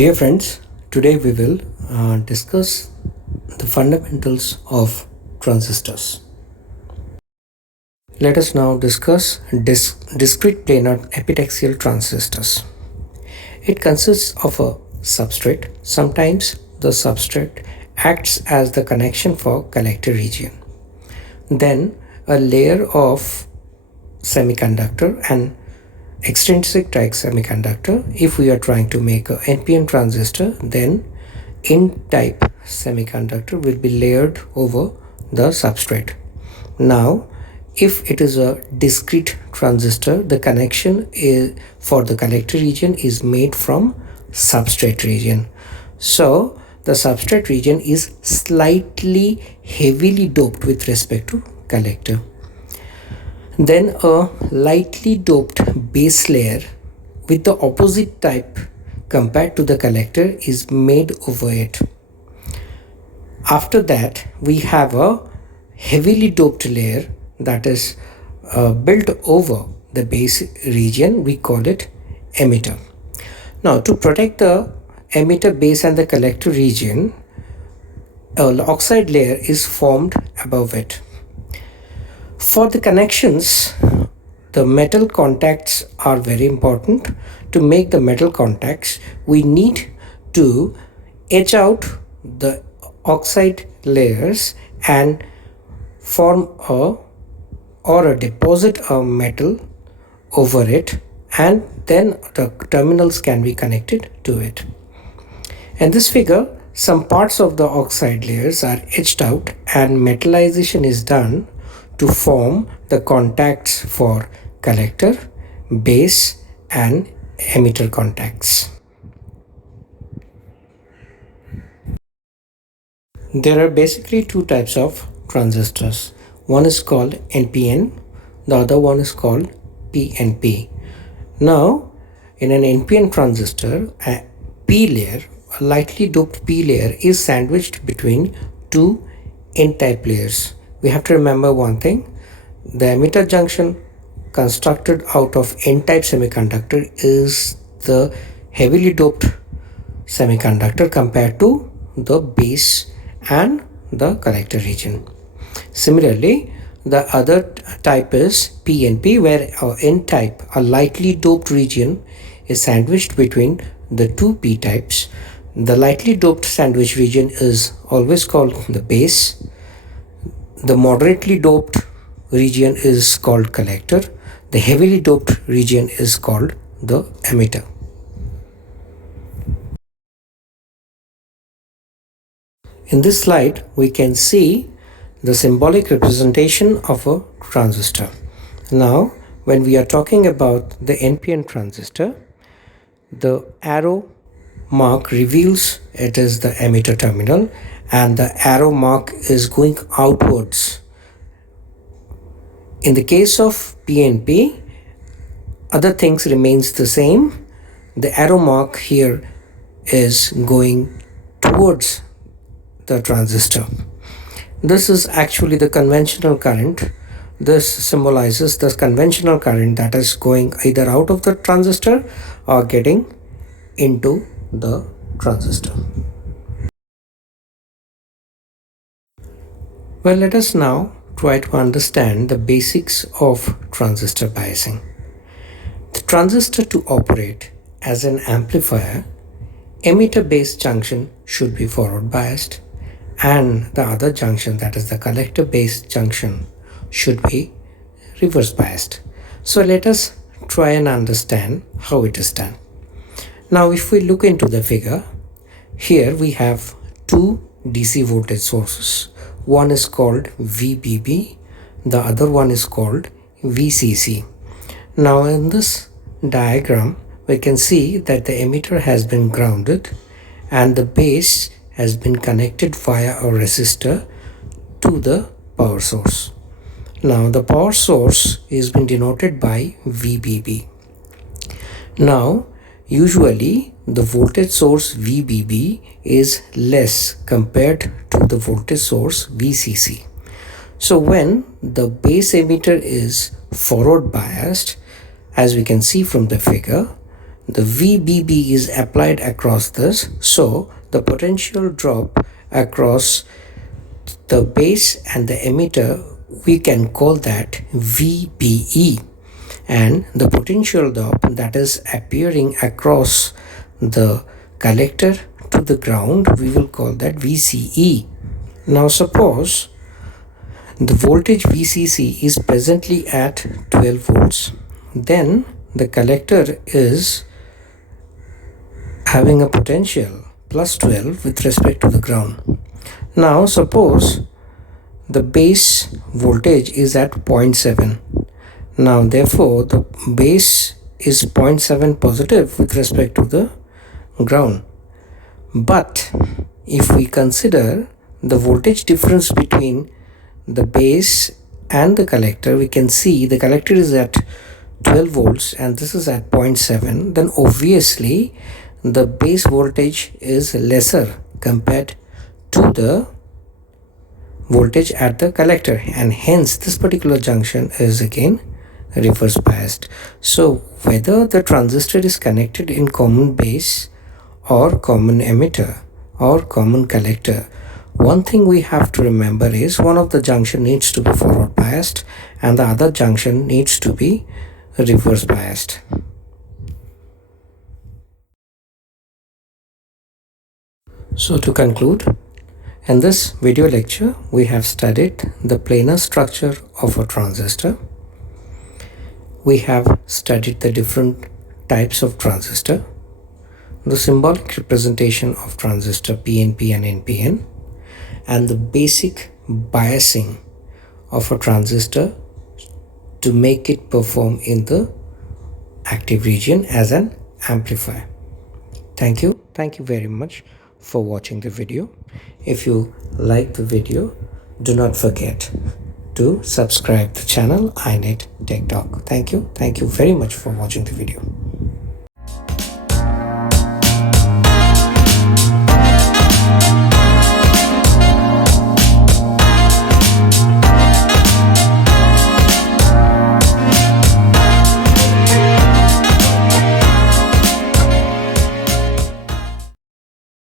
Dear friends, today we will discuss the fundamentals of transistors. Let us now discuss discrete planar epitaxial transistors. It consists of a substrate. Sometimes the substrate acts as the connection for collector region. Then a layer of semiconductor and extrinsic type semiconductor. If we are trying to make a NPN transistor, then N-type semiconductor will be layered over the substrate. Now, if it is a discrete transistor, the connection for the collector region is made from substrate region. So, the substrate region is slightly heavily doped with respect to collector. Then a lightly doped base layer with the opposite type compared to the collector is made over it. After that, we have a heavily doped layer that is built over the base region. We call it emitter. Now, to protect the emitter base and the collector region, an oxide layer is formed above it. For the connections, the metal contacts are very important. To make the metal contacts, we need to etch out the oxide layers and form a deposit of metal over it, and then the terminals can be connected to it. In this figure, some parts of the oxide layers are etched out and metallization is done to form the contacts for collector, base and emitter contacts. There are basically two types of transistors. One is called NPN, the other one is called PNP. Now, in an NPN transistor, a P layer, a lightly doped P layer is sandwiched between two N-type layers. We have to remember one thing: the emitter junction constructed out of N-type semiconductor is the heavily doped semiconductor compared to the base and the collector region. Similarly, the other type is PNP, where N-type, a lightly doped region, is sandwiched between the two P types. The lightly doped sandwich region is always called the base. The moderately doped region is called collector. The heavily doped region is called the emitter. In this slide, we can see the symbolic representation of a transistor. Now, when we are talking about the NPN transistor, the arrow mark reveals it is the emitter terminal, and the arrow mark is going outwards. In the case of PNP, other things remains the same. The arrow mark here is going towards the transistor. This is actually the conventional current. This symbolizes the conventional current that is going either out of the transistor or getting into the transistor. Well, let us now try to understand the basics of transistor biasing. The transistor to operate as an amplifier, emitter-based junction should be forward biased, and the other junction, that is the collector-based junction, should be reverse biased. So let us try and understand how it is done. Now, if we look into the figure, here we have two DC voltage sources. One is called VBB, the other one is called VCC. Now, in this diagram, we can see that the emitter has been grounded and the base has been connected via a resistor to the power source. Now, the power source is been denoted by VBB. Now, usually the voltage source VBB is less compared to the voltage source VCC. So when the base emitter is forward biased, as we can see from the figure, the VBB is applied across this, so the potential drop across the base and the emitter, we can call that VBE, and the potential drop that is appearing across the collector to the ground, we will call that VCE. Now suppose the voltage VCC is presently at 12 volts, then the collector is having a potential plus 12 with respect to the ground. Now suppose the base voltage is at 0.7. Now therefore the base is 0.7 positive with respect to the ground. But if we consider the voltage difference between the base and the collector, we can see the collector is at 12 volts and this is at 0.7, then obviously the base voltage is lesser compared to the voltage at the collector, and hence this particular junction is again reverse biased. So whether the transistor is connected in common base or common emitter or common collector, one thing we have to remember is one of the junction needs to be forward biased and the other junction needs to be reverse biased. So to conclude, in this video lecture we have studied the planar structure of a transistor. We have studied the different types of transistor, the symbolic representation of transistor PNP and NPN, and the basic biasing of a transistor to make it perform in the active region as an amplifier. Thank you very much for watching the video. If you like the video, do not forget to subscribe the channel iNet Tech Talk. Thank you very much for watching the video.